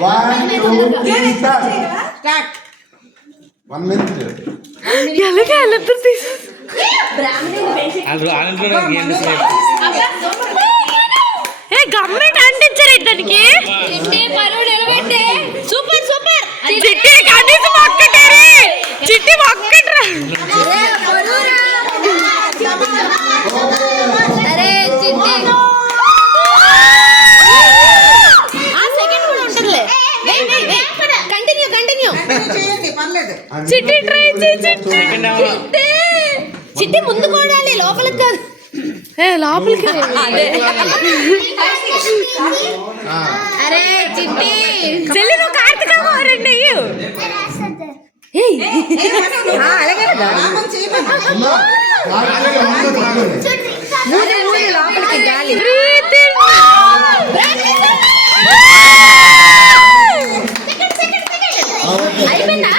1, 2, 3, start. 1 minute. Government అంటించారు దానికి super super చిట్టి కనీసం ఒక్కటేరే చిట్టి ఒక్కట్రా అరే చిట్టి సెకండ్ కూడా ఉంటుందిలే కంటిన్యూ చిట్టి ట్రై చిట్టి ముందు కొడాలి లోపలికి కాదు లోపలికి అరే చిట్టి చెల్లి నువ్వు కార్తీకంగా రండి అలాగే లోపలికి గాలి అయిపోయిందా